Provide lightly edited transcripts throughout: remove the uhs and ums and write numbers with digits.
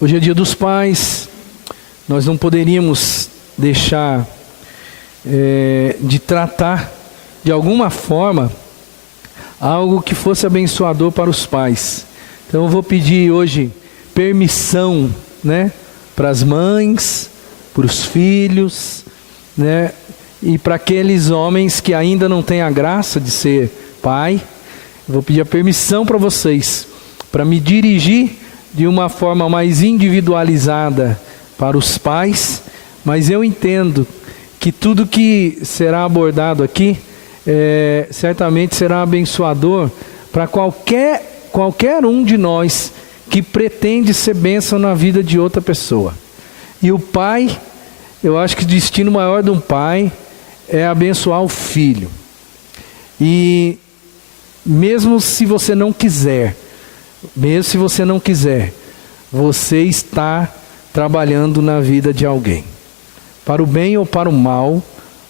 Hoje é dia dos pais, nós não poderíamos deixar de tratar de alguma forma algo que fosse abençoador para os pais. Então eu vou pedir hoje permissão, para as mães, para os filhos, e para aqueles homens que ainda não têm a graça de ser pai. Eu vou pedir a permissão para vocês, para me dirigir de uma forma mais individualizada para os pais, mas eu entendo que tudo que será abordado aqui certamente será abençoador para qualquer um de nós que pretende ser bênção na vida de outra pessoa. E o pai, eu acho que o destino maior de um pai é abençoar o filho. E mesmo se você não quiser, você está trabalhando na vida de alguém. Para o bem ou para o mal,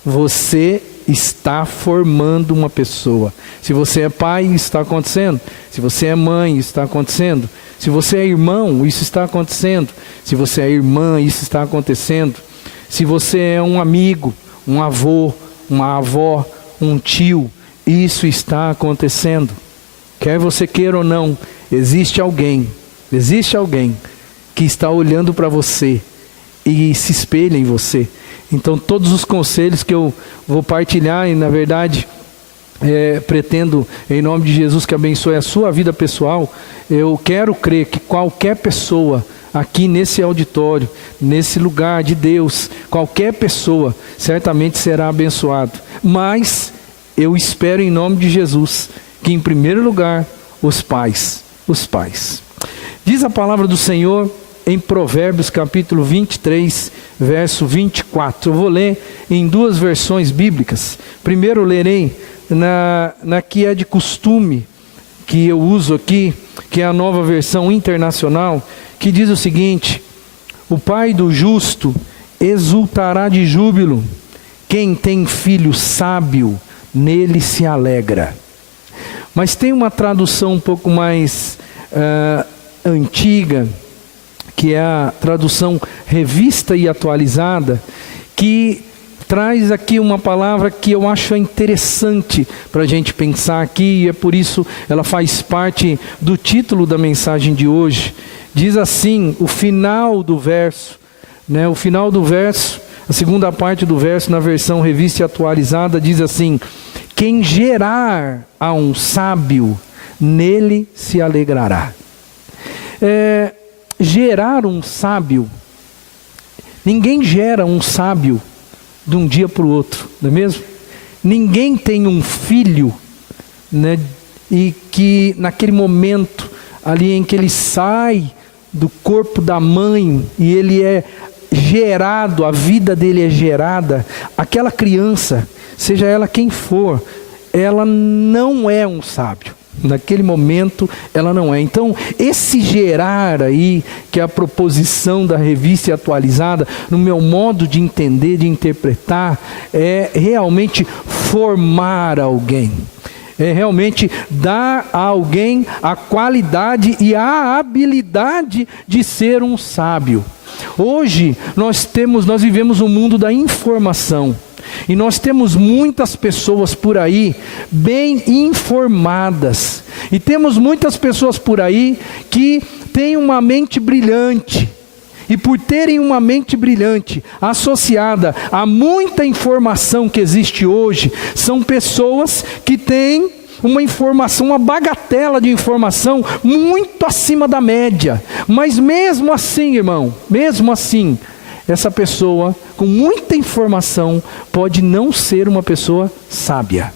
você está formando uma pessoa. Se você é pai, isso está acontecendo. Se você é mãe, isso está acontecendo. Se você é irmão, isso está acontecendo. Se você é irmã, isso está acontecendo. Se você é um amigo, um avô, uma avó, um tio, isso está acontecendo. Quer você queira ou não, existe alguém que está olhando para você e se espelha em você. Então todos os conselhos que eu vou partilhar, e na verdade pretendo em nome de Jesus que abençoe a sua vida pessoal, eu quero crer que qualquer pessoa aqui nesse auditório, nesse lugar de Deus, qualquer pessoa certamente será abençoado. Mas eu espero em nome de Jesus que em primeiro lugar os pais. Diz a palavra do Senhor em Provérbios capítulo 23, verso 24. Eu vou ler em duas versões bíblicas. Primeiro lerei na que é de costume, que eu uso aqui, que é a Nova Versão Internacional, que diz o seguinte: o pai do justo exultará de júbilo, quem tem filho sábio, nele se alegra. Mas tem uma tradução um pouco mais antiga, que é a tradução Revista e Atualizada, que traz aqui uma palavra que eu acho interessante para a gente pensar aqui, e é por isso ela faz parte do título da mensagem de hoje. Diz assim, o final do verso, a segunda parte do verso na versão Revista e Atualizada diz assim: quem gerar a um sábio, nele se alegrará. Gerar um sábio, ninguém gera um sábio de um dia para o outro, não é mesmo? Ninguém tem um filho, e que naquele momento ali em que ele sai do corpo da mãe e ele é gerado, a vida dele é gerada, aquela criança, seja ela quem for, ela não é um sábio. Naquele momento ela não é. Então esse gerar aí, que é a proposição da Revista Atualizada, no meu modo de entender, de interpretar, é realmente formar alguém. É realmente dar a alguém a qualidade e a habilidade de ser um sábio. Hoje nós vivemos um mundo da informação. E nós temos muitas pessoas por aí bem informadas. E temos muitas pessoas por aí que têm uma mente brilhante. E por terem uma mente brilhante associada a muita informação que existe hoje, são pessoas que têm uma informação, uma bagatela de informação muito acima da média. Mas mesmo assim, irmão, essa pessoa com muita informação pode não ser uma pessoa sábia.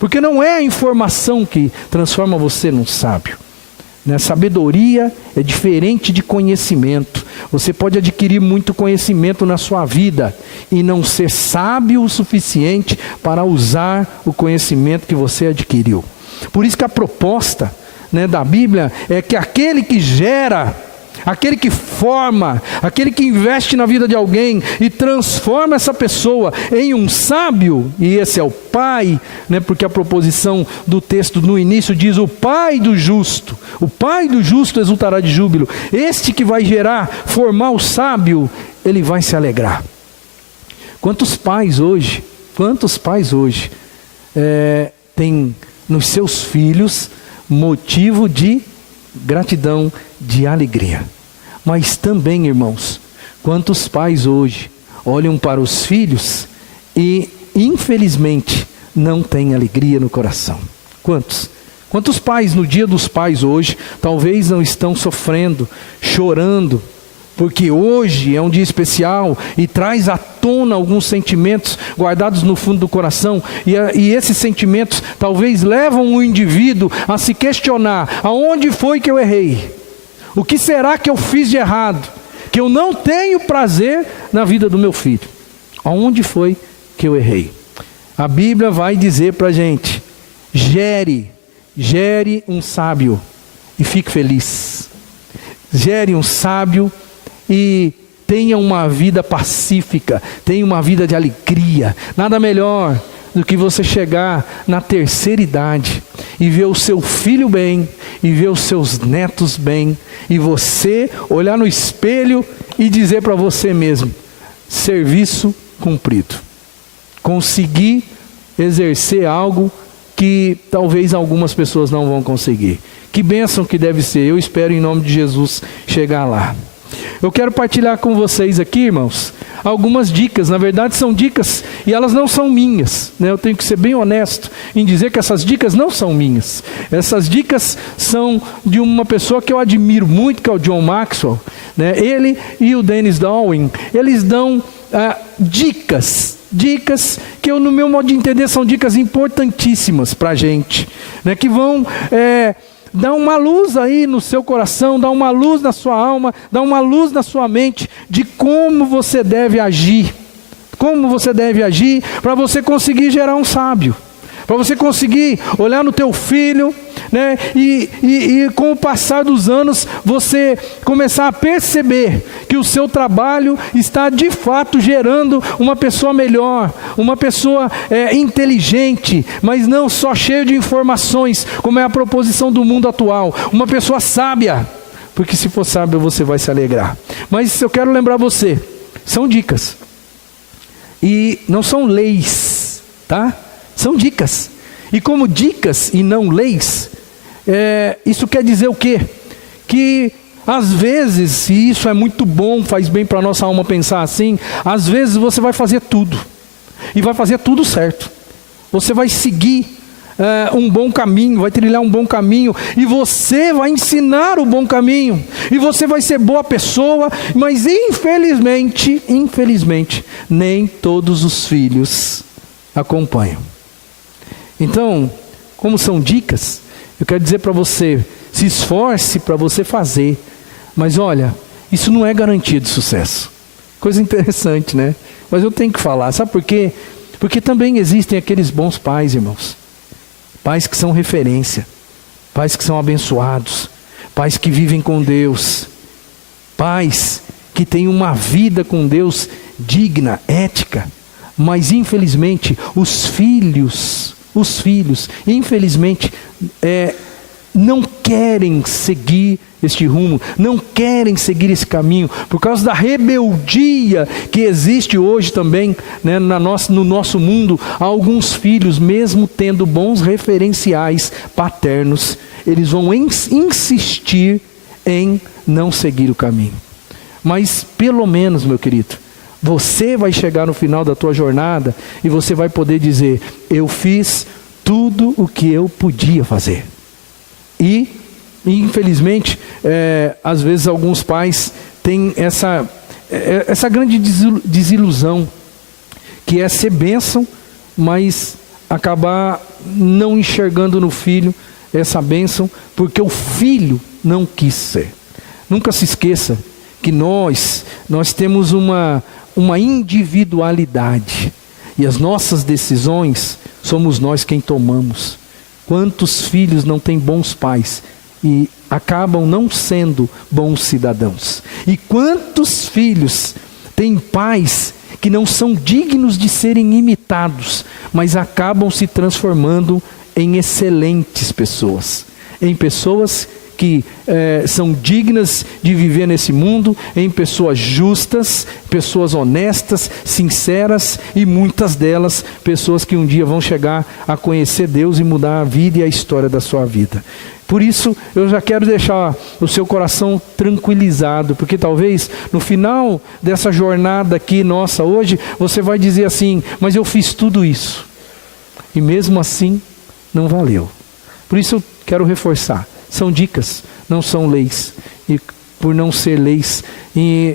Porque não é a informação que transforma você num sábio. Sabedoria é diferente de conhecimento. Você pode adquirir muito conhecimento na sua vida e não ser sábio o suficiente para usar o conhecimento que você adquiriu. Por isso que a proposta da Bíblia é que aquele que gera aquele que forma, aquele que investe na vida de alguém e transforma essa pessoa em um sábio, e esse é o pai, né? Porque a proposição do texto no início diz: o pai do justo exultará de júbilo. Este que vai formar o sábio, ele vai se alegrar. Quantos pais hoje têm nos seus filhos motivo de gratidão, de alegria? Mas também, irmãos, quantos pais hoje olham para os filhos e, infelizmente, não têm alegria no coração? Quantos pais no dia dos pais hoje talvez não estão sofrendo, chorando, porque hoje é um dia especial e traz à tona alguns sentimentos guardados no fundo do coração, e esses sentimentos talvez levam o indivíduo a se questionar: aonde foi que eu errei? O que será que eu fiz de errado? Que eu não tenho prazer na vida do meu filho. Aonde foi que eu errei? A Bíblia vai dizer para a gente: gere um sábio e fique feliz. Gere um sábio e tenha uma vida pacífica, tenha uma vida de alegria. Nada melhor do que você chegar na terceira idade e ver o seu filho bem, e ver os seus netos bem, e você olhar no espelho e dizer para você mesmo: serviço cumprido. Consegui exercer algo que talvez algumas pessoas não vão conseguir. Que bênção que deve ser. Eu espero, em nome de Jesus, chegar lá. Eu quero partilhar com vocês aqui, irmãos, algumas dicas. Na verdade são dicas e elas não são minhas, né? Eu tenho que ser bem honesto em dizer que essas dicas não são minhas. Essas dicas são de uma pessoa que eu admiro muito, que é o John Maxwell, né? Ele e o Dennis Darwin, eles dão dicas que eu, no meu modo de entender, são dicas importantíssimas para a gente, né? Que vão dá uma luz aí no seu coração, dá uma luz na sua alma, dá uma luz na sua mente de como você deve agir. Como você deve agir para você conseguir gerar um sábio. Para você conseguir olhar no teu filho, né? E com o passar dos anos, você começar a perceber que o seu trabalho está de fato gerando uma pessoa melhor, uma pessoa inteligente, mas não só cheia de informações, como é a proposição do mundo atual. Uma pessoa sábia, porque se for sábio você vai se alegrar. Mas eu quero lembrar você, são dicas. E não são leis, tá? São dicas. E como dicas e não leis, isso quer dizer o quê? Que às vezes, e isso é muito bom, faz bem para a nossa alma pensar assim, às vezes você vai fazer tudo. E vai fazer tudo certo. Você vai seguir um bom caminho, vai trilhar um bom caminho, e você vai ensinar o bom caminho, e você vai ser boa pessoa, mas infelizmente, nem todos os filhos acompanham. Então, como são dicas, eu quero dizer para você: se esforce para você fazer, mas olha, isso não é garantia de sucesso. Coisa interessante, né? Mas eu tenho que falar, sabe por quê? Porque também existem aqueles bons pais, irmãos. Pais que são referência, pais que são abençoados, pais que vivem com Deus, pais que têm uma vida com Deus digna, ética, mas infelizmente os filhos, infelizmente, não querem seguir este rumo, não querem seguir esse caminho, por causa da rebeldia que existe hoje também, né, no nosso mundo. Alguns filhos, mesmo tendo bons referenciais paternos, eles vão insistir em não seguir o caminho. Mas pelo menos, meu querido, você vai chegar no final da tua jornada e você vai poder dizer: eu fiz tudo o que eu podia fazer. E infelizmente, às vezes alguns pais têm essa grande desilusão, que é ser bênção, mas acabar não enxergando no filho essa bênção, porque o filho não quis ser. Nunca se esqueça que nós temos uma individualidade, e as nossas decisões somos nós quem tomamos. Quantos filhos não têm bons pais e acabam não sendo bons cidadãos. E quantos filhos têm pais que não são dignos de serem imitados, mas acabam se transformando em excelentes pessoas, em pessoas que são dignas de viver nesse mundo, em pessoas justas, pessoas honestas, sinceras, e muitas delas, pessoas que um dia vão chegar a conhecer Deus e mudar a vida e a história da sua vida. Por isso, eu já quero deixar o seu coração tranquilizado, porque talvez no final dessa jornada aqui nossa hoje, você vai dizer assim: mas eu fiz tudo isso, e mesmo assim não valeu. Por isso eu quero reforçar, são dicas, não são leis, e por não ser leis,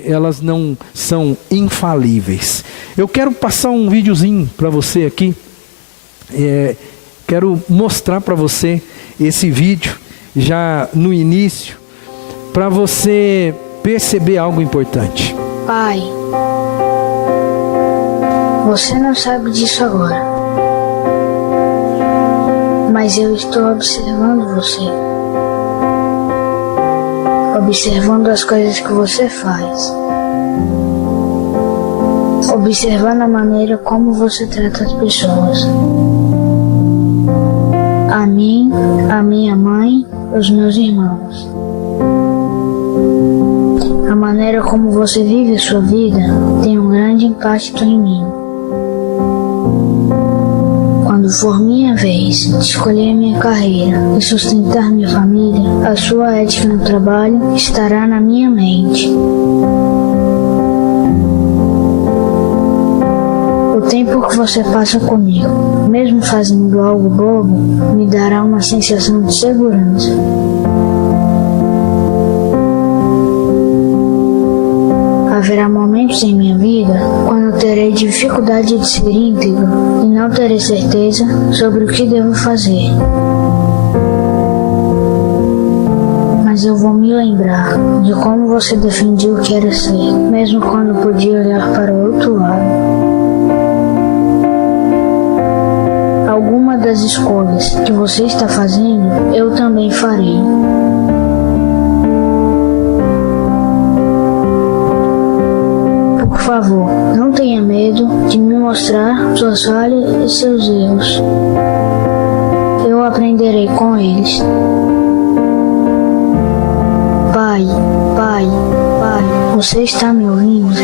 elas não são infalíveis. Eu quero passar um videozinho para você aqui, quero mostrar para você esse vídeo, já no início, para você perceber algo importante. Pai, você não sabe disso agora, mas eu estou observando você, observando as coisas que você faz, observando a maneira como você trata as pessoas. A mim, a minha mãe, os meus irmãos. A maneira como você vive a sua vida tem um grande impacto em mim. Quando for minha vez de escolher minha carreira e sustentar minha família, a sua ética no trabalho estará na minha mente. O tempo que você passa comigo, mesmo fazendo algo bobo, me dará uma sensação de segurança. Haverá momentos em minha vida quando eu terei dificuldade de ser íntegro e não terei certeza sobre o que devo fazer. Mas eu vou me lembrar de como você defendia o que era ser, mesmo quando podia olhar para o outro lado. Alguma das escolhas que você está fazendo, eu também farei. Por favor, não tenha medo de me mostrar suas falhas e seus erros. Eu aprenderei com eles. Pai, pai, pai, você está me ouvindo?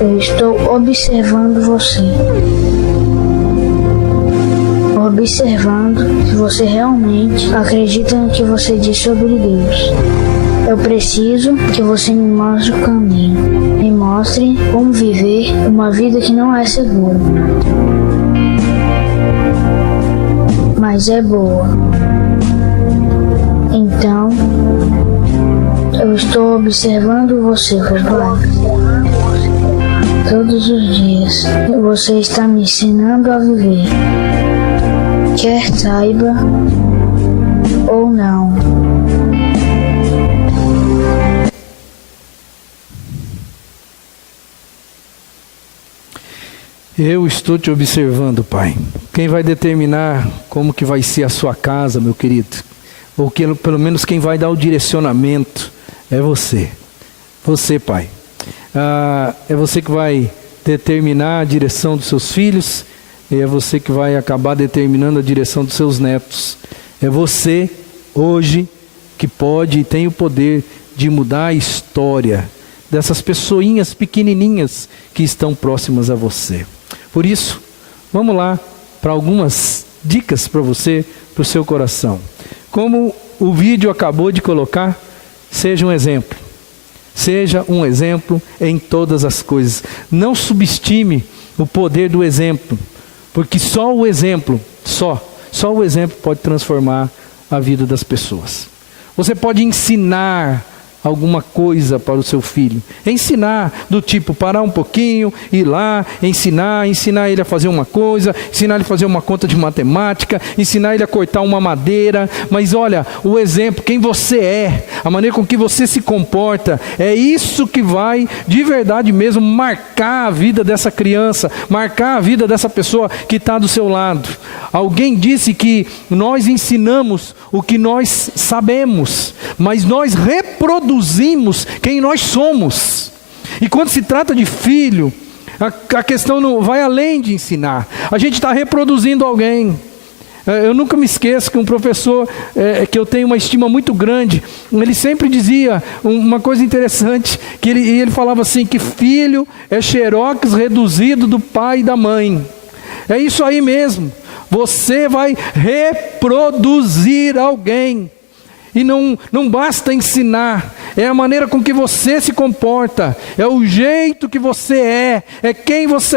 Eu estou observando você. Observando se você realmente acredita no que você diz sobre Deus. Eu preciso que você me mostre o caminho. Me mostre como viver uma vida que não é segura, mas é boa. Então, eu estou observando você, papai. Todos os dias, você está me ensinando a viver. Quer saiba ou não. Eu estou te observando, pai. Quem vai determinar como que vai ser a sua casa, meu querido? Ou que, pelo menos quem vai dar o direcionamento é você. Você, pai. É você que vai determinar a direção dos seus filhos, e é você que vai acabar determinando a direção dos seus netos. É você, hoje, que pode e tem o poder de mudar a história dessas pessoinhas pequenininhas que estão próximas a você. Por isso, vamos lá para algumas dicas para você, para o seu coração. Como o vídeo acabou de colocar, seja um exemplo. Seja um exemplo em todas as coisas. Não subestime o poder do exemplo, porque só o exemplo pode transformar a vida das pessoas. Você pode ensinar alguma coisa para o seu filho. Ensinar do tipo, parar um pouquinho, ir lá, ensinar ele a fazer uma coisa, ensinar ele a fazer uma conta de matemática, ensinar ele a cortar uma madeira. Mas olha, o exemplo, quem você é, a maneira com que você se comporta, é isso que vai de verdade mesmo marcar a vida dessa criança, marcar a vida dessa pessoa que está do seu lado. Alguém disse que nós ensinamos o que nós sabemos, mas nós reproduzimos quem nós somos. E quando se trata de filho, a questão não vai além de ensinar. A gente está reproduzindo alguém. Eu nunca me esqueço que um professor que eu tenho uma estima muito grande, ele sempre dizia uma coisa interessante, que ele falava assim, que filho é xerox reduzido do pai e da mãe. É isso aí mesmo. Você vai reproduzir alguém. E não basta ensinar, é a maneira com que você se comporta, é o jeito que você é quem você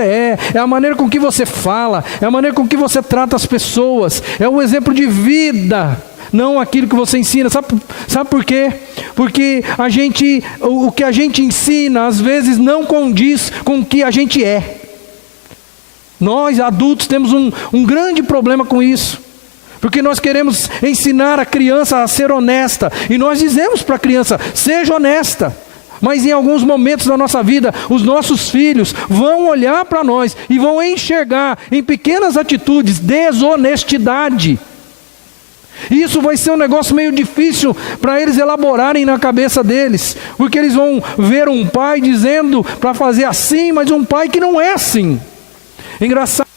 é a maneira com que você fala, é a maneira com que você trata as pessoas, é o exemplo de vida, não aquilo que você ensina. Sabe por quê? Porque o que a gente ensina às vezes não condiz com o que a gente é. Nós adultos temos um grande problema com isso. Porque nós queremos ensinar a criança a ser honesta. E nós dizemos para a criança, seja honesta. Mas em alguns momentos da nossa vida, os nossos filhos vão olhar para nós e vão enxergar em pequenas atitudes desonestidade. E isso vai ser um negócio meio difícil para eles elaborarem na cabeça deles. Porque eles vão ver um pai dizendo para fazer assim, mas um pai que não é assim. Engraçado.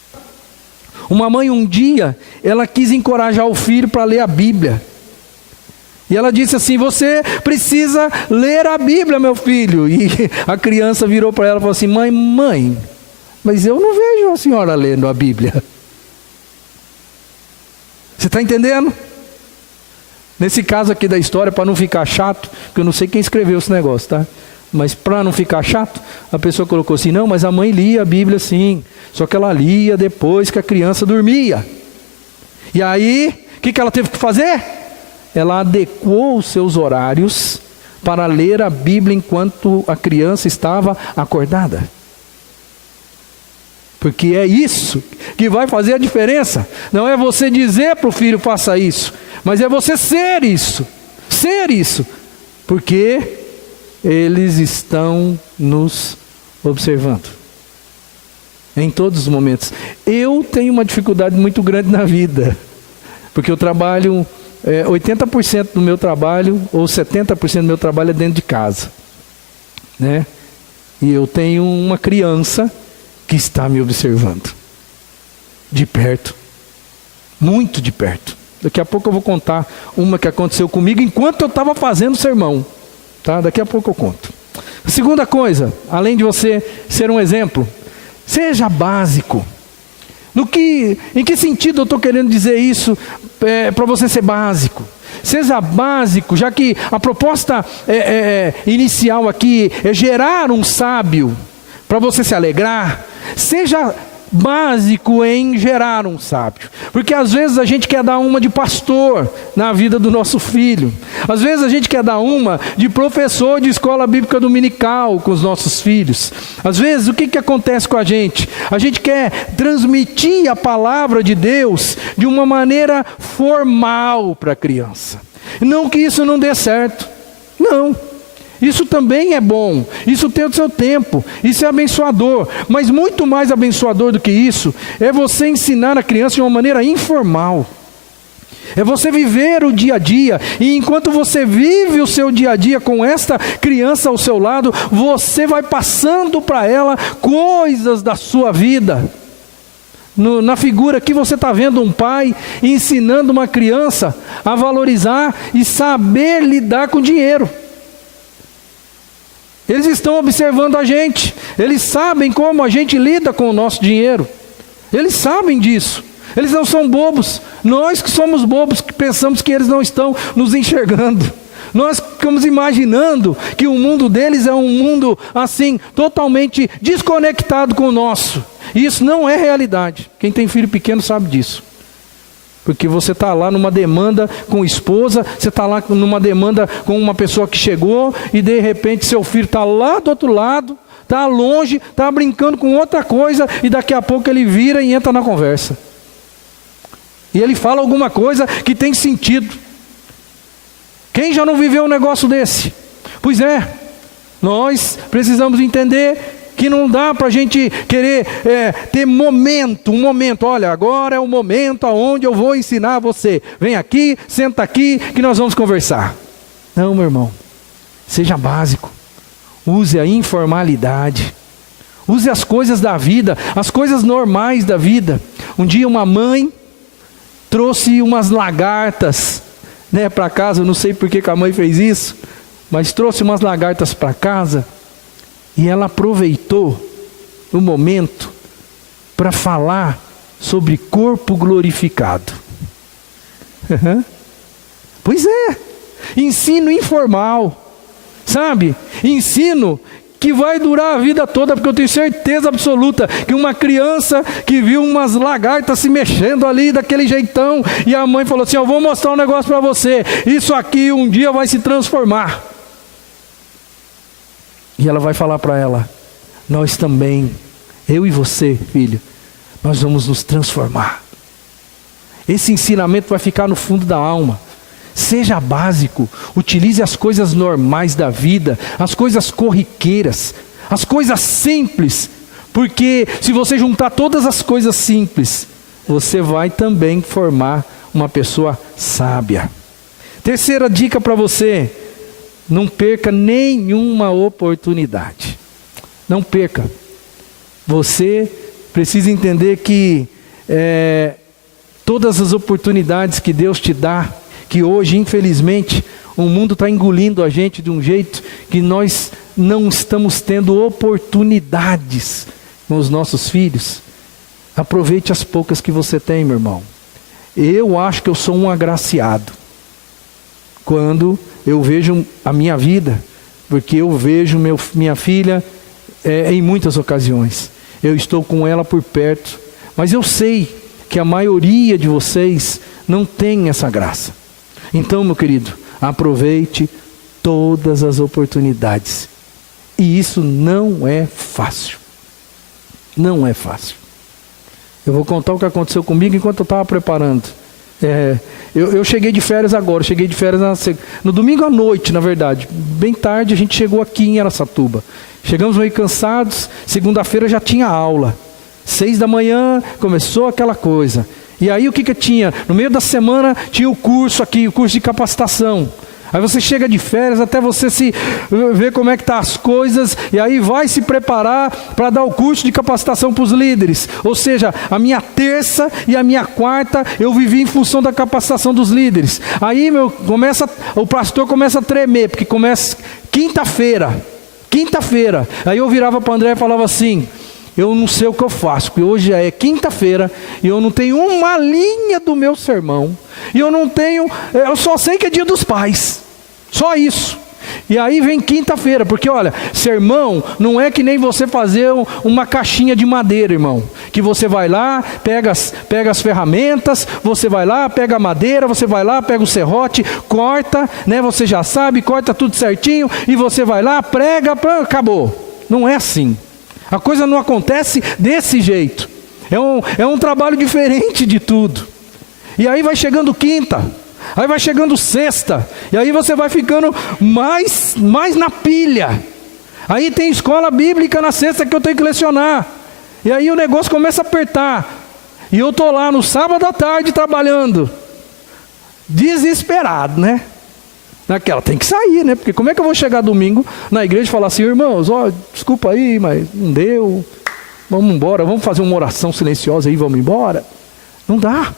Uma mãe um dia, ela quis encorajar o filho para ler a Bíblia. E ela disse assim, você precisa ler a Bíblia, meu filho. E a criança virou para ela e falou assim, mãe, mas eu não vejo a senhora lendo a Bíblia. Você está entendendo? Nesse caso aqui da história, para não ficar chato, porque eu não sei quem escreveu esse negócio, tá? Mas para não ficar chato, a pessoa colocou assim, não, mas a mãe lia a Bíblia sim, só que ela lia depois que a criança dormia. E aí, o que ela teve que fazer? Ela adequou os seus horários para ler a Bíblia enquanto a criança estava acordada. Porque é isso que vai fazer a diferença. Não é você dizer para o filho, faça isso, mas é você ser isso. Ser isso. Porque eles estão nos observando. Em todos os momentos. Eu tenho uma dificuldade muito grande na vida. Porque eu trabalho, 80% do meu trabalho, ou 70% do meu trabalho é dentro de casa. Né? E eu tenho uma criança que está me observando. De perto. Muito de perto. Daqui a pouco eu vou contar uma que aconteceu comigo enquanto eu estava fazendo o sermão. Tá? Daqui a pouco eu conto. A segunda coisa, além de você ser um exemplo, seja básico. Em que sentido eu estou querendo dizer isso para você ser básico? Seja básico, já que a proposta inicial aqui é gerar um sábio para você se alegrar. Seja básico em gerar um sábio. Porque às vezes a gente quer dar uma de pastor na vida do nosso filho. Às vezes a gente quer dar uma de professor de escola bíblica dominical com os nossos filhos. Às vezes o que acontece com a gente? A gente quer transmitir a palavra de Deus de uma maneira formal para a criança. Não que isso não dê certo. Não. Isso também é bom, isso tem o seu tempo, isso é abençoador, mas muito mais abençoador do que isso, é você ensinar a criança de uma maneira informal, é você viver o dia a dia, e enquanto você vive o seu dia a dia com esta criança ao seu lado, você vai passando para ela coisas da sua vida. Na figura aqui você está vendo um pai ensinando uma criança a valorizar e saber lidar com dinheiro. Eles estão observando a gente. Eles sabem como a gente lida com o nosso dinheiro. Eles sabem disso. Eles não são bobos. Nós que somos bobos, que pensamos que eles não estão nos enxergando. Nós ficamos imaginando que o mundo deles é um mundo assim, totalmente desconectado com o nosso. E isso não é realidade. Quem tem filho pequeno sabe disso. Porque você está lá numa demanda com esposa, você está lá numa demanda com uma pessoa que chegou, e de repente seu filho está lá do outro lado, está longe, está brincando com outra coisa, e daqui a pouco ele vira e entra na conversa. E ele fala alguma coisa que tem sentido. Quem já não viveu um negócio desse? Pois é, nós precisamos entender que não dá para a gente querer ter um momento, olha, agora é o momento onde eu vou ensinar você, vem aqui, senta aqui, que nós vamos conversar. Não, meu irmão, seja básico, use a informalidade, use as coisas da vida, as coisas normais da vida. Um dia uma mãe trouxe umas lagartas, para casa, eu não sei por que a mãe fez isso, mas trouxe umas lagartas para casa, e ela aproveitou o momento para falar sobre corpo glorificado. Pois é, ensino informal, sabe? Ensino que vai durar a vida toda, porque eu tenho certeza absoluta que uma criança que viu umas lagartas se mexendo ali daquele jeitão, e a mãe falou assim, eu vou mostrar um negócio para você, isso aqui um dia vai se transformar. E ela vai falar para ela, nós também, eu e você, filho, nós vamos nos transformar. Esse ensinamento vai ficar no fundo da alma. Seja básico, utilize as coisas normais da vida, as coisas corriqueiras, as coisas simples, porque se você juntar todas as coisas simples, você vai também formar uma pessoa sábia. Terceira dica para você, não perca nenhuma oportunidade. Não perca. Você precisa entender que todas as oportunidades que Deus te dá, que hoje, infelizmente, o mundo está engolindo a gente de um jeito que nós não estamos tendo oportunidades com os nossos filhos. Aproveite as poucas que você tem, meu irmão. Eu acho que eu sou um agraciado quando eu vejo a minha vida, porque eu vejo minha filha em muitas ocasiões. Eu estou com ela por perto, mas eu sei que a maioria de vocês não tem essa graça. Então, meu querido, aproveite todas as oportunidades. E isso não é fácil. Não é fácil. Eu vou contar o que aconteceu comigo enquanto eu estava preparando. Eu cheguei de férias agora, no domingo à noite, na verdade. Bem tarde a gente chegou aqui em Araçatuba. Chegamos meio cansados, segunda-feira já tinha aula. 6 da manhã começou aquela coisa. E aí o que tinha? No meio da semana tinha o curso aqui, o curso de capacitação. Aí você chega de férias até você se ver como é que tá as coisas, e aí vai se preparar para dar o curso de capacitação para os líderes. Ou seja, a minha terça e a minha quarta eu vivi em função da capacitação dos líderes. Aí o pastor começa a tremer, porque começa quinta-feira. Aí eu virava para o André e falava assim, eu não sei o que eu faço, porque hoje é quinta-feira e eu não tenho uma linha do meu sermão. E eu só sei que é dia dos pais. Só isso. E aí vem quinta-feira, porque olha, sermão não é que nem você fazer uma caixinha de madeira, irmão. Que você vai lá, pega as ferramentas, você vai lá, pega a madeira, você vai lá, pega o serrote, corta, você já sabe, corta tudo certinho, e você vai lá, prega, acabou. Não é assim. A coisa não acontece desse jeito. É um trabalho diferente de tudo. E aí vai chegando quinta, aí vai chegando sexta, e aí você vai ficando mais na pilha. Aí tem escola bíblica na sexta que eu tenho que lecionar. E aí o negócio começa a apertar. E eu estou lá no sábado à tarde trabalhando. Desesperado, Naquela, tem que sair, porque como é que eu vou chegar domingo na igreja e falar assim, irmãos, desculpa aí, mas não deu, vamos embora, vamos fazer uma oração silenciosa aí, vamos embora? Não dá.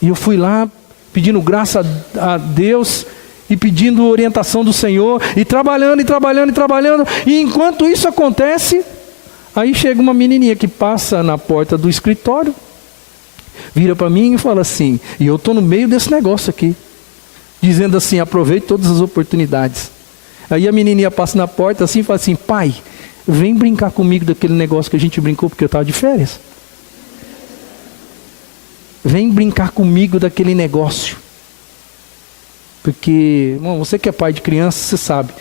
E eu fui lá pedindo graça a Deus e pedindo orientação do Senhor, e trabalhando, e enquanto isso acontece, aí chega uma menininha que passa na porta do escritório, vira para mim e fala assim, e eu estou no meio desse negócio aqui, dizendo assim, aproveite todas as oportunidades. Aí a menininha passa na porta assim e fala assim, pai, vem brincar comigo daquele negócio que a gente brincou porque eu estava de férias. Vem brincar comigo daquele negócio. Porque, irmão, você que é pai de criança, você sabe,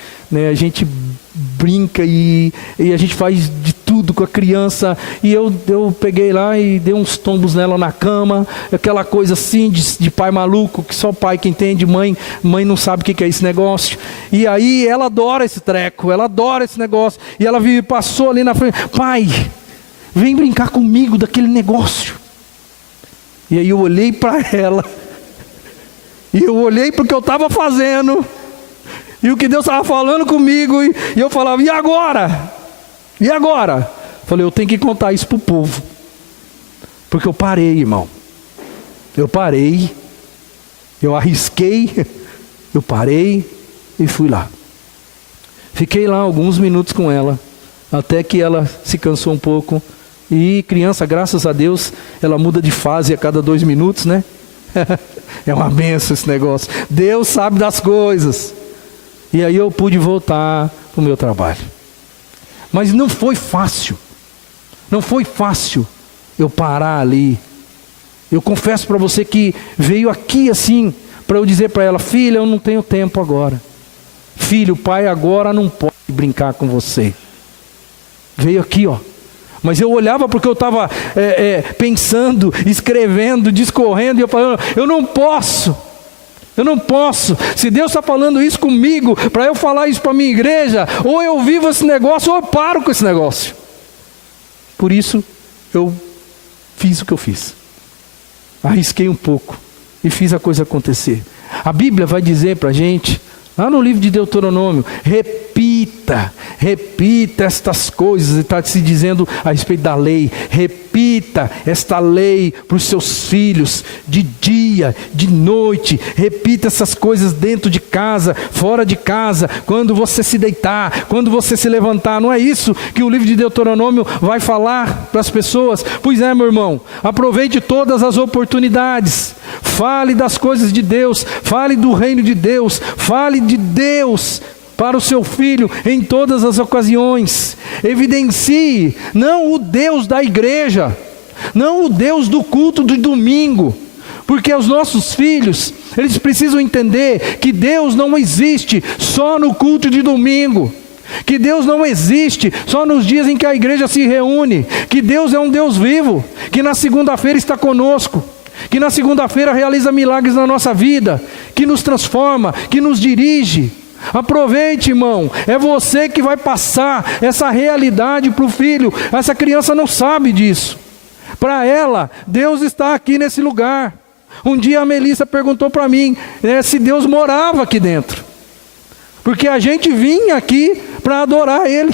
a gente brinca e a gente faz de tudo com a criança, e eu peguei lá e dei uns tombos nela na cama, aquela coisa assim de pai maluco, que só pai que entende, mãe não sabe o que é esse negócio. E aí ela adora esse treco, ela adora esse negócio, e ela passou ali na frente: pai, vem brincar comigo daquele negócio. E aí eu olhei para ela, e eu olhei para o que eu estava fazendo, e o que Deus estava falando comigo, e eu falava: e agora? E agora? Falei: eu tenho que contar isso para o povo. Porque eu parei, irmão. Eu parei, eu arrisquei, eu parei e fui lá. Fiquei lá alguns minutos com ela, até que ela se cansou um pouco. E criança, graças a Deus, ela muda de fase a cada 2 minutos, né? É uma benção esse negócio. Deus sabe das coisas. E aí eu pude voltar para o meu trabalho. Mas não foi fácil. Não foi fácil eu parar ali. Eu confesso para você que veio aqui assim, para eu dizer para ela: filha, eu não tenho tempo agora. Filho, o pai agora não pode brincar com você. Veio aqui, ó. Mas eu olhava porque eu estava pensando, escrevendo, discorrendo, e eu falando: eu não posso. Eu não posso. Se Deus está falando isso comigo, para eu falar isso para a minha igreja, ou eu vivo esse negócio, ou eu paro com esse negócio. Por isso, eu fiz o que eu fiz. Arrisquei um pouco e fiz a coisa acontecer. A Bíblia vai dizer para a gente, lá no livro de Deuteronômio: repita estas coisas. Ele está se dizendo a respeito da lei. Repita esta lei para os seus filhos, de dia, de noite. Repita essas coisas dentro de casa, fora de casa, quando você se deitar, quando você se levantar. Não é isso que o livro de Deuteronômio vai falar para as pessoas? Pois é, meu irmão, aproveite todas as oportunidades. Fale das coisas de Deus, fale do reino de Deus, fale de Deus para o seu filho em todas as ocasiões. Evidencie não o Deus da igreja, não o Deus do culto de domingo, porque os nossos filhos, eles precisam entender que Deus não existe só no culto de domingo, que Deus não existe só nos dias em que a igreja se reúne, que Deus é um Deus vivo, que na segunda-feira está conosco, que na segunda-feira realiza milagres na nossa vida, que nos transforma, que nos dirige. Aproveite, irmão, é você que vai passar essa realidade para o filho. Essa criança não sabe disso. Para ela, Deus está aqui nesse lugar. Um dia a Melissa perguntou para mim se Deus morava aqui dentro, porque a gente vinha aqui para adorar Ele.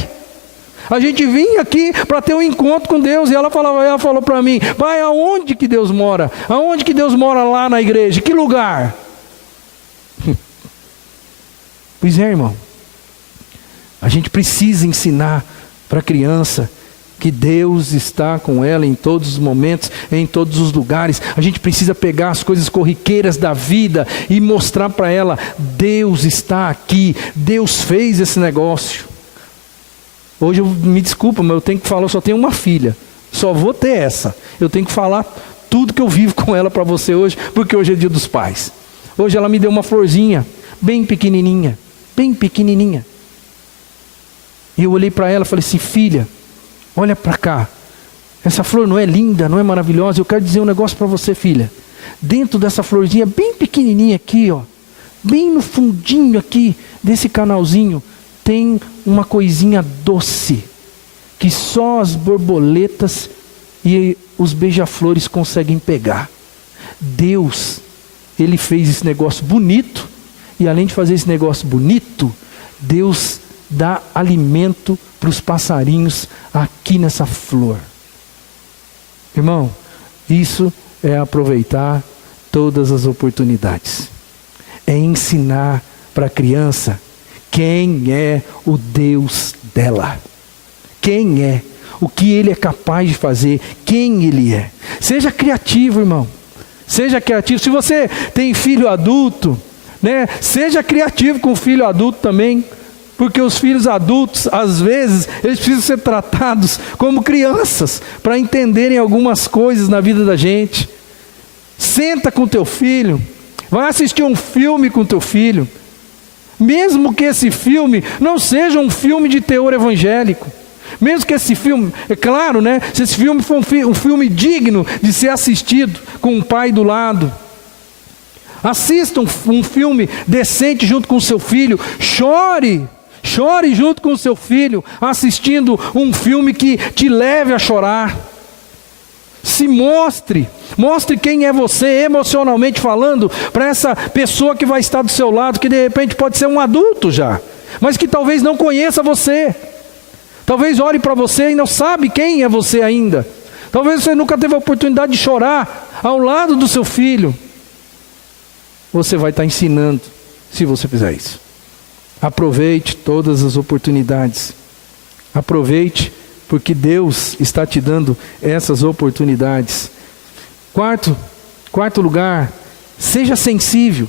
A gente vinha aqui para ter um encontro com Deus. E ela falou para mim: pai, aonde que Deus mora? Aonde que Deus mora lá na igreja? Que lugar? Pois é, irmão. A gente precisa ensinar para a criança que Deus está com ela em todos os momentos, em todos os lugares. A gente precisa pegar as coisas corriqueiras da vida e mostrar para ela: Deus está aqui, Deus fez esse negócio. Hoje, me desculpa, mas eu tenho que falar, eu só tenho uma filha, só vou ter essa. Eu tenho que falar tudo que eu vivo com ela para você hoje, porque hoje é dia dos pais. Hoje ela me deu uma florzinha, bem pequenininha, bem pequenininha. E eu olhei para ela e falei assim: filha, olha para cá, essa flor não é linda, não é maravilhosa? Eu quero dizer um negócio para você, filha. Dentro dessa florzinha bem pequenininha aqui, ó, bem no fundinho aqui desse canalzinho, tem uma coisinha doce, que só as borboletas e os beija-flores conseguem pegar. Deus, Ele fez esse negócio bonito, e além de fazer esse negócio bonito, Deus dá alimento para os passarinhos aqui nessa flor. Irmão, isso é aproveitar todas as oportunidades. É ensinar para a criança quem é o Deus dela. Quem é, o que Ele é capaz de fazer, quem Ele é. Seja criativo, irmão. Seja criativo. Se você tem filho adulto, né, seja criativo com o filho adulto também. Porque os filhos adultos, às vezes, eles precisam ser tratados como crianças, para entenderem algumas coisas na vida da gente. Senta com teu filho, vai assistir um filme com teu filho, mesmo que esse filme não seja um filme de teor evangélico, mesmo que esse filme, é claro, né? Se esse filme for um filme digno de ser assistido com o pai do lado, assista um filme decente junto com o seu filho, chore junto com o seu filho, assistindo um filme que te leve a chorar. Se mostre quem é você emocionalmente falando para essa pessoa que vai estar do seu lado, que de repente pode ser um adulto já, mas que talvez não conheça você, talvez olhe para você e não sabe quem é você ainda, talvez você nunca teve a oportunidade de chorar ao lado do seu filho. Você vai estar ensinando se você fizer isso. Aproveite todas as oportunidades, aproveite, porque Deus está te dando essas oportunidades. Quarto lugar, seja sensível.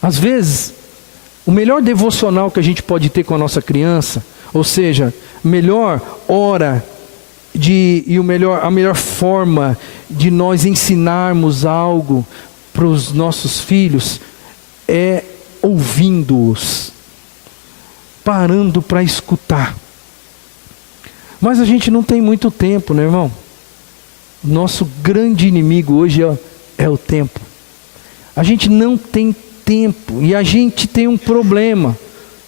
Às vezes, o melhor devocional que a gente pode ter com a nossa criança, ou seja, melhor hora a melhor forma de nós ensinarmos algo para os nossos filhos é ouvindo-os, parando para escutar. Mas a gente não tem muito tempo, né, irmão? Nosso grande inimigo hoje é o tempo. A gente não tem tempo e a gente tem um problema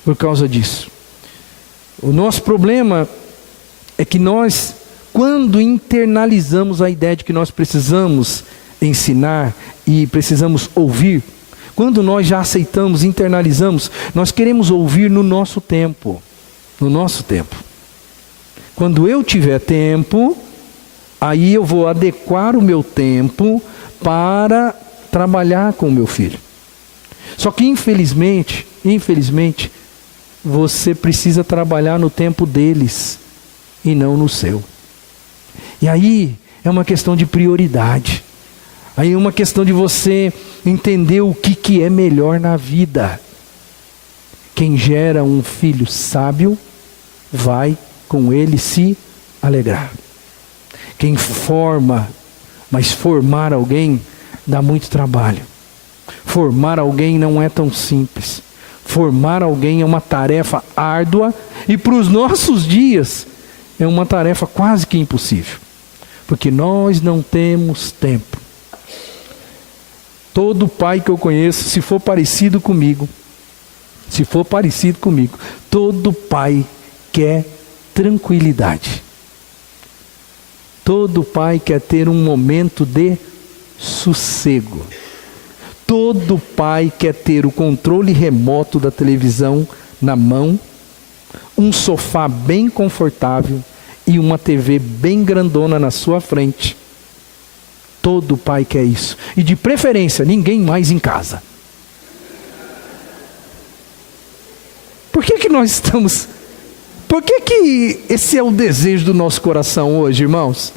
por causa disso. O nosso problema é que nós, quando internalizamos a ideia de que nós precisamos ensinar e precisamos ouvir, quando nós já aceitamos, internalizamos, nós queremos ouvir no nosso tempo. No nosso tempo. Quando eu tiver tempo, aí eu vou adequar o meu tempo para trabalhar com o meu filho. Só que infelizmente, você precisa trabalhar no tempo deles e não no seu. E aí é uma questão de prioridade. Aí é uma questão de você entender o que é melhor na vida. Quem gera um filho sábio, vai com ele se alegrar. Quem forma, mas formar alguém dá muito trabalho. Formar alguém não é tão simples. Formar alguém é uma tarefa árdua e para os nossos dias é uma tarefa quase que impossível. Porque nós não temos tempo. Todo pai que eu conheço, se for parecido comigo, todo pai quer tranquilidade. Todo pai quer ter um momento de sossego. Todo pai quer ter o controle remoto da televisão na mão, um sofá bem confortável e uma TV bem grandona na sua frente. Todo pai quer isso. E de preferência, ninguém mais em casa. Por que nós estamos... Por que esse é o desejo do nosso coração hoje, irmãos?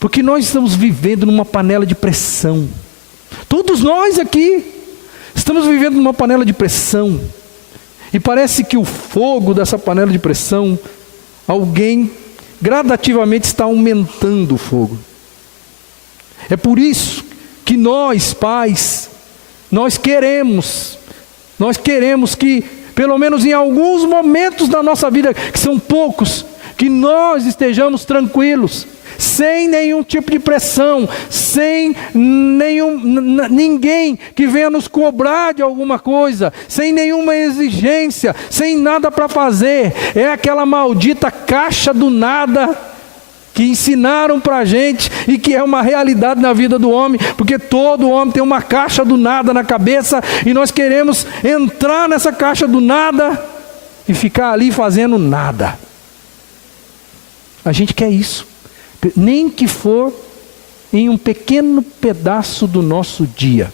Porque nós estamos vivendo numa panela de pressão. Todos nós aqui estamos vivendo numa panela de pressão. E parece que o fogo dessa panela de pressão, alguém gradativamente está aumentando o fogo. É por isso que nós, pais, nós queremos que, pelo menos em alguns momentos da nossa vida, que são poucos, que nós estejamos tranquilos, sem nenhum tipo de pressão, sem ninguém que venha nos cobrar de alguma coisa, sem nenhuma exigência, sem nada para fazer. É aquela maldita caixa do nada que ensinaram para a gente e que é uma realidade na vida do homem, porque todo homem tem uma caixa do nada na cabeça e nós queremos entrar nessa caixa do nada e ficar ali fazendo nada. A gente quer isso, nem que for em um pequeno pedaço do nosso dia.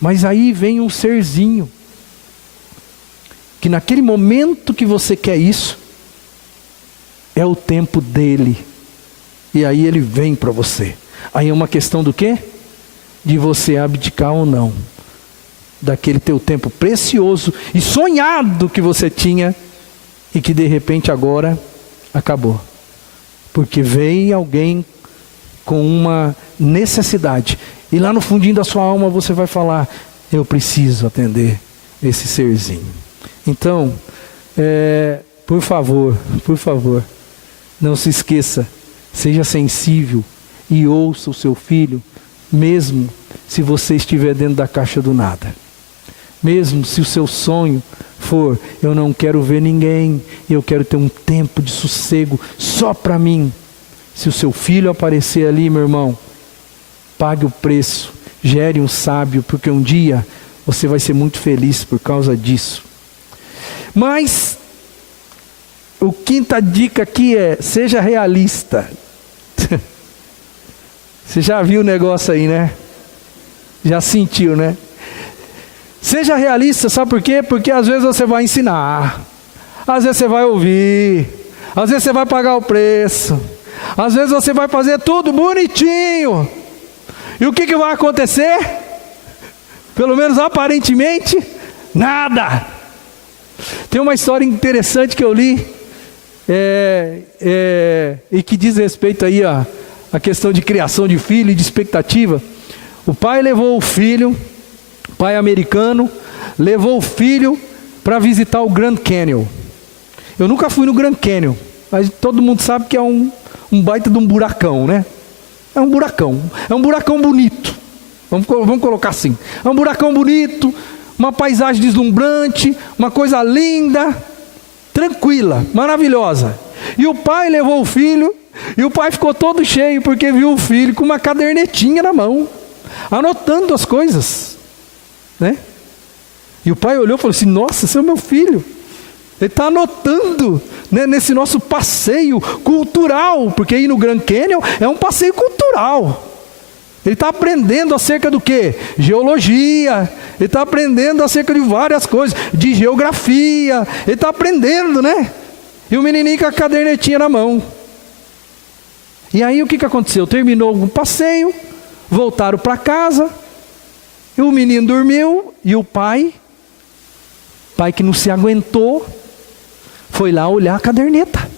Mas aí vem um serzinho, que naquele momento que você quer isso, é o tempo dele. E aí ele vem para você. Aí é uma questão do quê? De você abdicar ou não daquele teu tempo precioso e sonhado que você tinha e que de repente agora acabou. Porque veio alguém com uma necessidade. E lá no fundinho da sua alma você vai falar: eu preciso atender esse serzinho. Então, por favor, não se esqueça, seja sensível e ouça o seu filho, mesmo se você estiver dentro da caixa do nada. Mesmo se o seu sonho for, eu não quero ver ninguém, eu quero ter um tempo de sossego só para mim. Se o seu filho aparecer ali, meu irmão, pague o preço, gere um sábio, porque um dia você vai ser muito feliz por causa disso. Mas a quinta dica aqui é: seja realista. Você já viu o negócio aí, né? Já sentiu, né? Seja realista, sabe por quê? Porque às vezes você vai ensinar, às vezes você vai ouvir, às vezes você vai pagar o preço, às vezes você vai fazer tudo bonitinho. E o que vai acontecer? Pelo menos aparentemente, nada. Tem uma história interessante que eu li, e que diz respeito aí a questão de criação de filho e de expectativa. O pai levou o filho, pai americano, levou o filho para visitar o Grand Canyon. Eu nunca fui no Grand Canyon, mas todo mundo sabe que é um baita de um buracão, né? É um buracão bonito, vamos colocar assim, é um buracão bonito, uma paisagem deslumbrante, uma coisa linda, tranquila, maravilhosa. E o pai levou o filho, e o pai ficou todo cheio, porque viu o filho com uma cadernetinha na mão, anotando as coisas, né? E o pai olhou e falou assim: nossa, esse é o meu filho, ele está anotando, né, nesse nosso passeio cultural, porque ir no Grand Canyon é um passeio cultural. Ele está aprendendo acerca do quê? Geologia. Ele está aprendendo acerca de várias coisas, de geografia. Ele está aprendendo, né? E o menininho com a cadernetinha na mão. E aí o que aconteceu? Terminou o passeio, voltaram para casa, e o menino dormiu, e o pai que não se aguentou, foi lá olhar a caderneta.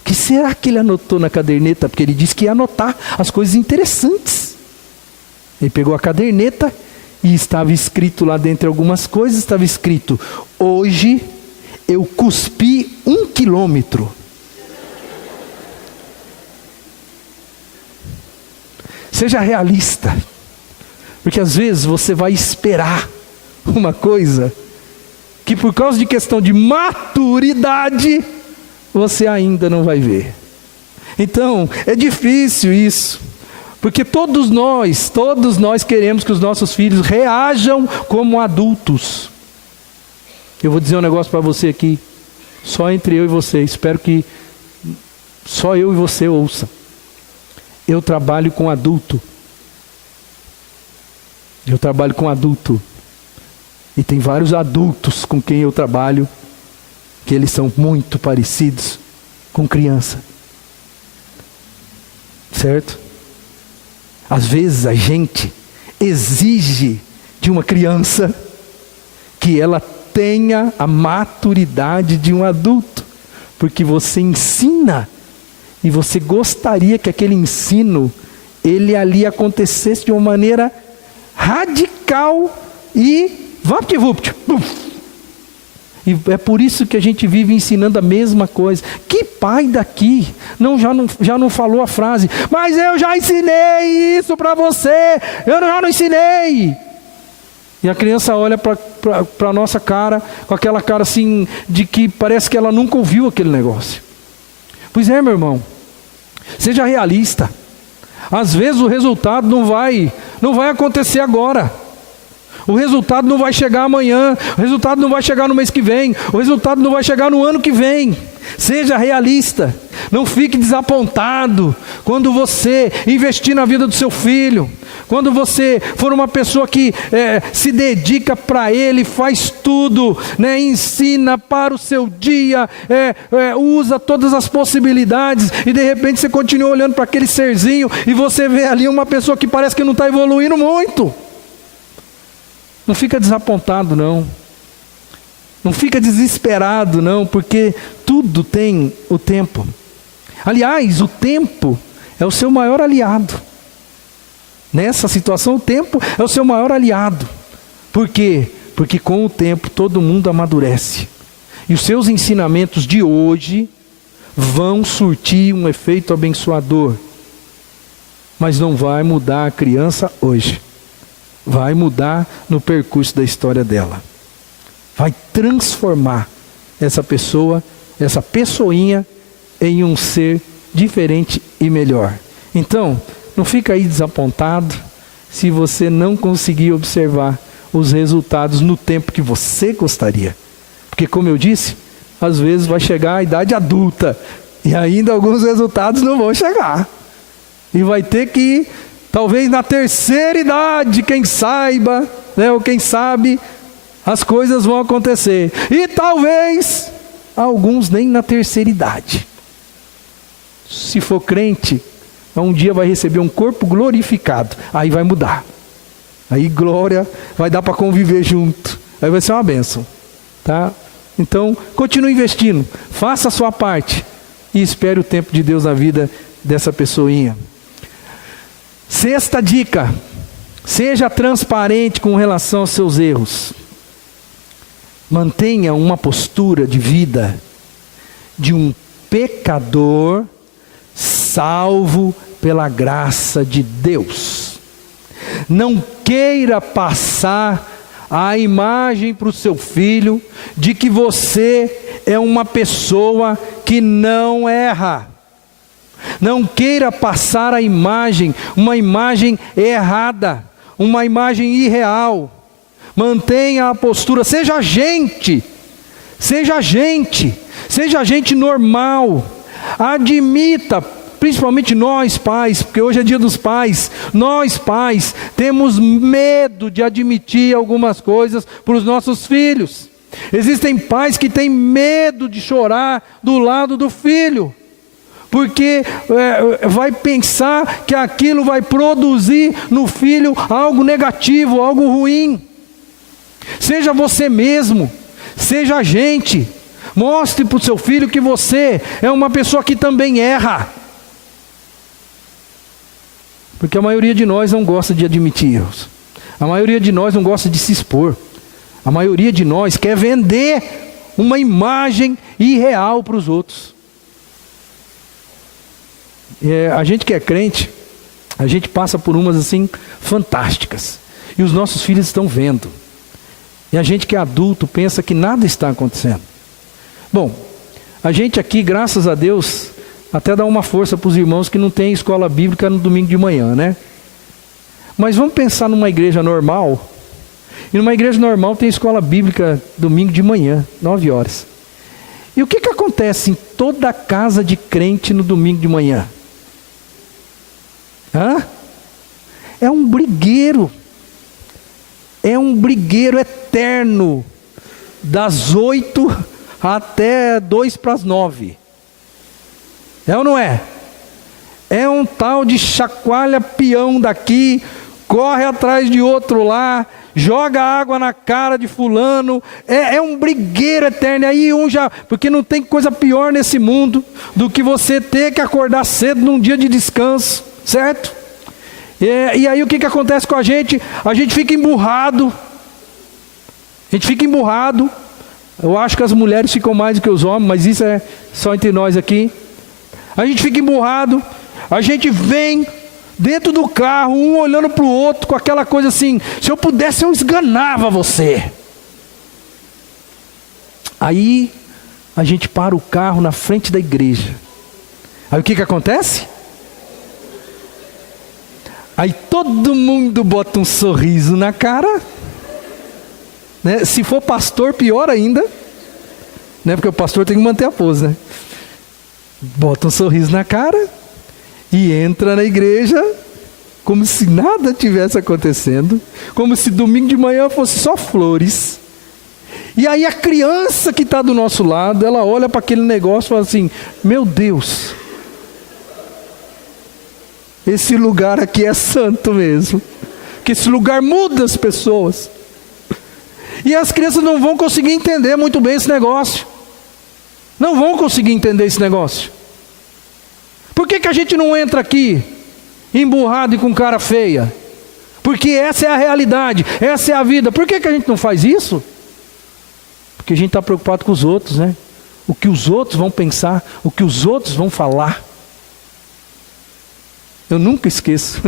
O que será que ele anotou na caderneta? Porque ele disse que ia anotar as coisas interessantes. Ele pegou a caderneta e estava escrito lá dentro algumas coisas, estava escrito: hoje eu cuspi 1 quilômetro. Seja realista, porque às vezes você vai esperar uma coisa que por causa de questão de maturidade, você ainda não vai ver. Então, é difícil isso, porque todos nós queremos que os nossos filhos reajam como adultos. Eu vou dizer um negócio para você aqui, só entre eu e você, espero que só eu e você ouça. Eu trabalho com adulto. E tem vários adultos com quem eu trabalho, que eles são muito parecidos com criança. Certo? Às vezes a gente exige de uma criança que ela tenha a maturidade de um adulto, porque você ensina e você gostaria que aquele ensino, ele ali acontecesse de uma maneira radical e vapt-vupt. E é por isso que a gente vive ensinando a mesma coisa. Que pai daqui já não falou a frase: mas eu já ensinei isso para você, eu já não ensinei. E a criança olha para a nossa cara, com aquela cara assim, de que parece que ela nunca ouviu aquele negócio. Pois é, meu irmão, seja realista. Às vezes o resultado não vai acontecer agora. O resultado não vai chegar amanhã, o resultado não vai chegar no mês que vem, o resultado não vai chegar no ano que vem. Seja realista, não fique desapontado quando você investir na vida do seu filho, quando você for uma pessoa que se dedica para ele, faz tudo, né, ensina para o seu dia, usa todas as possibilidades, e de repente você continua olhando para aquele serzinho e você vê ali uma pessoa que parece que não está evoluindo muito. Não fica desapontado não, não fica desesperado não, porque tudo tem o tempo. Aliás, o tempo é o seu maior aliado. Nessa situação, o tempo é o seu maior aliado. Por quê? Porque com o tempo todo mundo amadurece. E os seus ensinamentos de hoje vão surtir um efeito abençoador. Mas não vai mudar a criança hoje. Vai mudar no percurso da história dela. Vai transformar essa pessoa, essa pessoinha, em um ser diferente e melhor. Então, não fica aí desapontado se você não conseguir observar os resultados no tempo que você gostaria. Porque, como eu disse, às vezes vai chegar a idade adulta e ainda alguns resultados não vão chegar. E vai ter que, talvez na terceira idade, quem saiba, ou quem sabe, as coisas vão acontecer. E talvez alguns nem na terceira idade. Se for crente, um dia vai receber um corpo glorificado. Aí vai mudar. Aí glória, vai dar para conviver junto. Aí vai ser uma bênção. Tá? Então, continue investindo. Faça a sua parte. E espere o tempo de Deus na vida dessa pessoinha. Sexta dica. Seja transparente com relação aos seus erros. Mantenha uma postura de vida de um pecador salvo pela graça de Deus. Não queira passar a imagem para o seu filho de que você é uma pessoa que não erra. Não queira passar a imagem, uma imagem errada, uma imagem irreal. Mantenha a postura, seja gente normal. Admita, principalmente nós pais, porque hoje é dia dos pais, nós pais temos medo de admitir algumas coisas para os nossos filhos. Existem pais que têm medo de chorar do lado do filho, porque vai pensar que aquilo vai produzir no filho algo negativo, algo ruim. Seja você mesmo, seja gente. Mostre para o seu filho que você é uma pessoa que também erra. Porque a maioria de nós não gosta de admitir erros. A maioria de nós não gosta de se expor. A maioria de nós quer vender uma imagem irreal para os outros. A gente que é crente, a gente passa por umas assim fantásticas. E os nossos filhos estão vendo. E a gente que é adulto pensa que nada está acontecendo. Bom, a gente aqui, graças a Deus, até dá uma força para os irmãos que não tem escola bíblica no domingo de manhã, né? Mas vamos pensar numa igreja normal. E numa igreja normal tem escola bíblica domingo de manhã, 9 horas. E o que acontece em toda casa de crente no domingo de manhã? É um brigueiro. É um brigueiro eterno. Das 8 até 2 para as 9. É ou não é? É um tal de chacoalha peão daqui, corre atrás de outro lá, joga água na cara de fulano. É um brigueiro eterno. Aí porque não tem coisa pior nesse mundo do que você ter que acordar cedo num dia de descanso, certo? E aí o que acontece com a gente? A gente fica emburrado. Eu acho que as mulheres ficam mais do que os homens, mas isso é só entre nós aqui. A gente fica emburrado, a gente vem dentro do carro, um olhando para o outro com aquela coisa assim: se eu pudesse eu esganava você. Aí a gente para o carro na frente da igreja. Aí o que acontece? Aí todo mundo bota um sorriso na cara, né? Se for pastor, pior ainda, né? Porque o pastor tem que manter a pose, né? Bota um sorriso na cara e entra na igreja como se nada tivesse acontecendo, como se domingo de manhã fosse só flores. E aí a criança que está do nosso lado, ela olha para aquele negócio e fala assim: meu Deus, esse lugar aqui é santo mesmo, que esse lugar muda as pessoas. E as crianças não vão conseguir entender muito bem esse negócio. Não vão conseguir entender esse negócio. Por que a gente não entra aqui emburrado e com cara feia? Porque essa é a realidade, essa é a vida. Por que a gente não faz isso? Porque a gente está preocupado com os outros, né? O que os outros vão pensar, o que os outros vão falar. Eu nunca esqueço.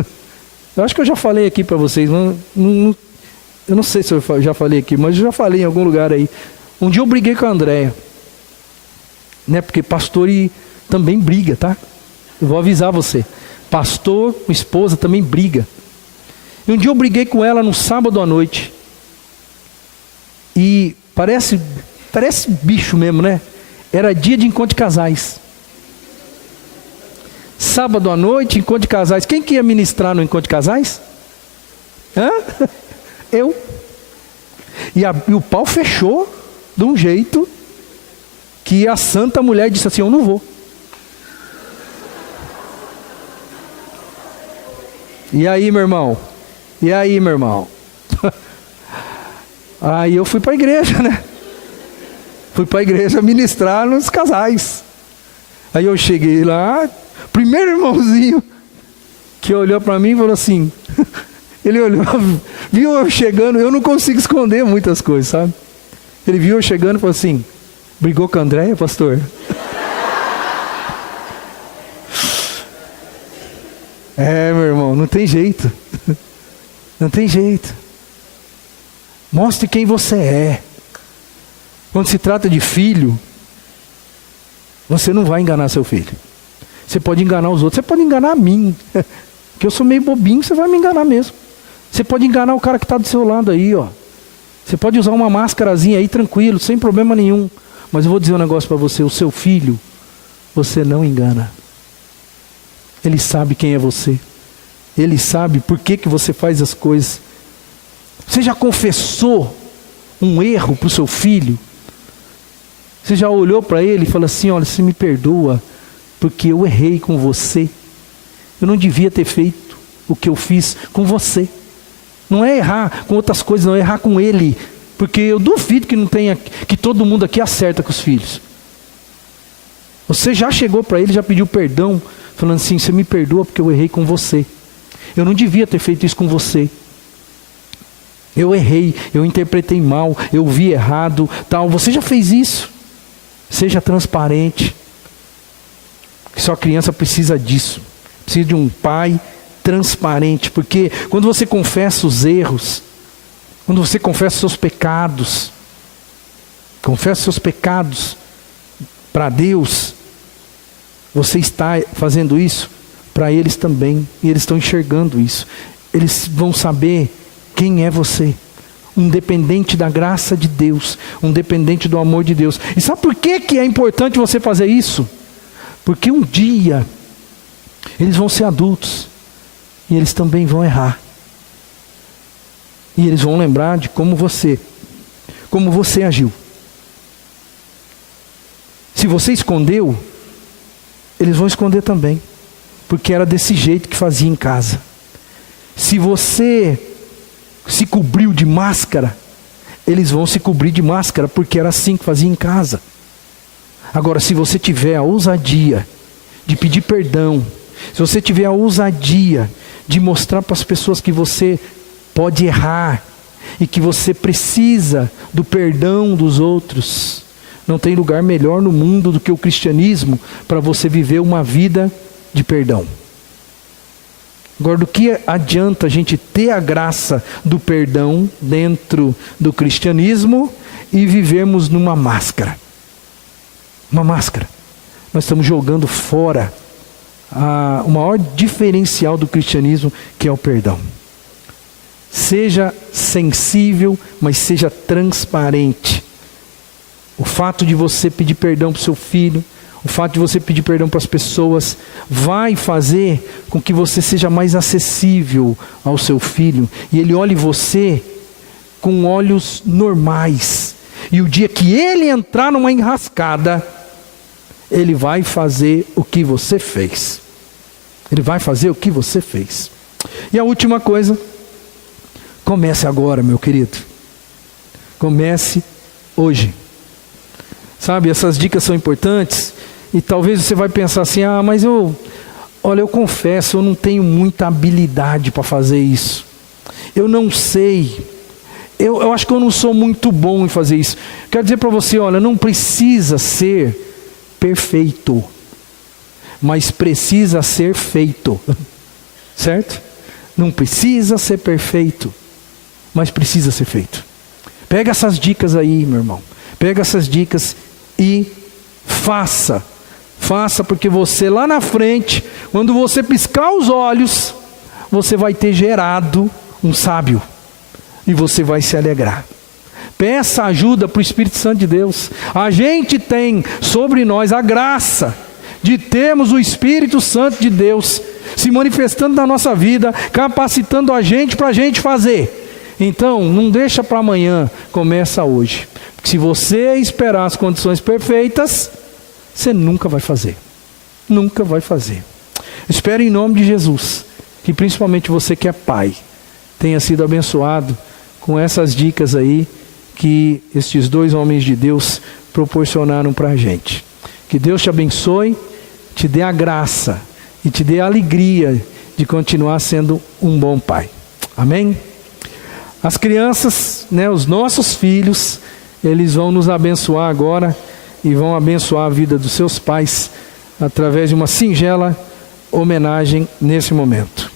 Eu acho que eu já falei aqui para vocês, eu não sei se eu já falei aqui, mas eu já falei em algum lugar aí. Um dia eu briguei com a Andréia, né? Porque pastor também briga, tá? Eu vou avisar você. Pastor, esposa também briga. E um dia eu briguei com ela no sábado à noite. E parece bicho mesmo, né? Era dia de encontro de casais. Sábado à noite, encontro de casais. Quem que ia ministrar no encontro de casais? Hã? Eu. E o pau fechou de um jeito que a santa mulher disse assim: eu não vou. E aí, meu irmão? Aí eu fui para a igreja, né? Fui para a igreja ministrar nos casais. Aí eu cheguei lá, primeiro irmãozinho que olhou para mim e falou assim, ele olhou, viu eu chegando, eu não consigo esconder muitas coisas, sabe? Ele viu eu chegando e falou assim: brigou com a Andréia, pastor? Meu irmão, não tem jeito. Não tem jeito. Mostre quem você é. Quando se trata de filho, você não vai enganar seu filho. Você pode enganar os outros, você pode enganar a mim, que eu sou meio bobinho, você vai me enganar mesmo. Você pode enganar o cara que está do seu lado aí, ó. Você pode usar uma máscarazinha aí tranquilo, sem problema nenhum. Mas eu vou dizer um negócio para você: o seu filho, você não engana. Ele sabe quem é você. Ele sabe por que você faz as coisas. Você já confessou um erro para o seu filho? Você já olhou para ele e falou assim: olha, você me perdoa, porque eu errei com você. Eu não devia ter feito o que eu fiz com você. Não é errar com outras coisas, não é errar com ele. Porque eu duvido que não tenha, que todo mundo aqui acerta com os filhos. Você já chegou para ele, já pediu perdão, falando assim: você me perdoa porque eu errei com você. Eu não devia ter feito isso com você. Eu errei, eu interpretei mal, eu vi errado, tal. Você já fez isso? Seja transparente. Sua criança precisa disso. Precisa de um pai transparente. Porque quando você confessa os erros, quando você confessa seus pecados para Deus, você está fazendo isso para eles também. E eles estão enxergando isso. Eles vão saber quem é você. Um dependente da graça de Deus. Um dependente do amor de Deus. E sabe por que é importante você fazer isso? Porque um dia eles vão ser adultos. E eles também vão errar. E eles vão lembrar de como você agiu. Se você escondeu, eles vão esconder também. Porque era desse jeito que fazia em casa. Se você se cobriu de máscara, eles vão se cobrir de máscara, porque era assim que fazia em casa. Agora, se você tiver a ousadia de pedir perdão, se você tiver a ousadia de mostrar para as pessoas que você pode errar e que você precisa do perdão dos outros, não tem lugar melhor no mundo do que o cristianismo para você viver uma vida de perdão. Agora, do que adianta a gente ter a graça do perdão dentro do cristianismo e vivermos numa máscara? Uma máscara. Nós estamos jogando fora o maior diferencial do cristianismo, que é o perdão. Seja sensível, mas seja transparente. O fato de você pedir perdão para o seu filho, o fato de você pedir perdão para as pessoas, vai fazer com que você seja mais acessível ao seu filho. E ele olhe você com olhos normais. E o dia que ele entrar numa enrascada, ele vai fazer o que você fez. Ele vai fazer o que você fez. E a última coisa, comece agora, meu querido. Comece hoje. Sabe, essas dicas são importantes. E talvez você vai pensar assim: mas eu confesso, eu não tenho muita habilidade para fazer isso. Eu não sei. eu acho que eu não sou muito bom em fazer isso. Quero dizer para você, olha, não precisa ser perfeito, mas precisa ser feito, certo? Não precisa ser perfeito, mas precisa ser feito. Pega essas dicas aí, meu irmão. Pega essas dicas e faça. Faça, porque você lá na frente, quando você piscar os olhos, você vai ter gerado um sábio. E você vai se alegrar. Peça ajuda para o Espírito Santo de Deus. A gente tem sobre nós a graça de termos o Espírito Santo de Deus se manifestando na nossa vida, capacitando a gente para a gente fazer. Então, não deixa para amanhã, começa hoje. Porque se você esperar as condições perfeitas, você nunca vai fazer. Nunca vai fazer. Espero em nome de Jesus, que principalmente você que é pai, tenha sido abençoado com essas dicas aí que estes dois homens de Deus proporcionaram para a gente. Que Deus te abençoe, te dê a graça e te dê a alegria de continuar sendo um bom pai. Amém? As crianças, os nossos filhos, eles vão nos abençoar agora e vão abençoar a vida dos seus pais através de uma singela homenagem nesse momento.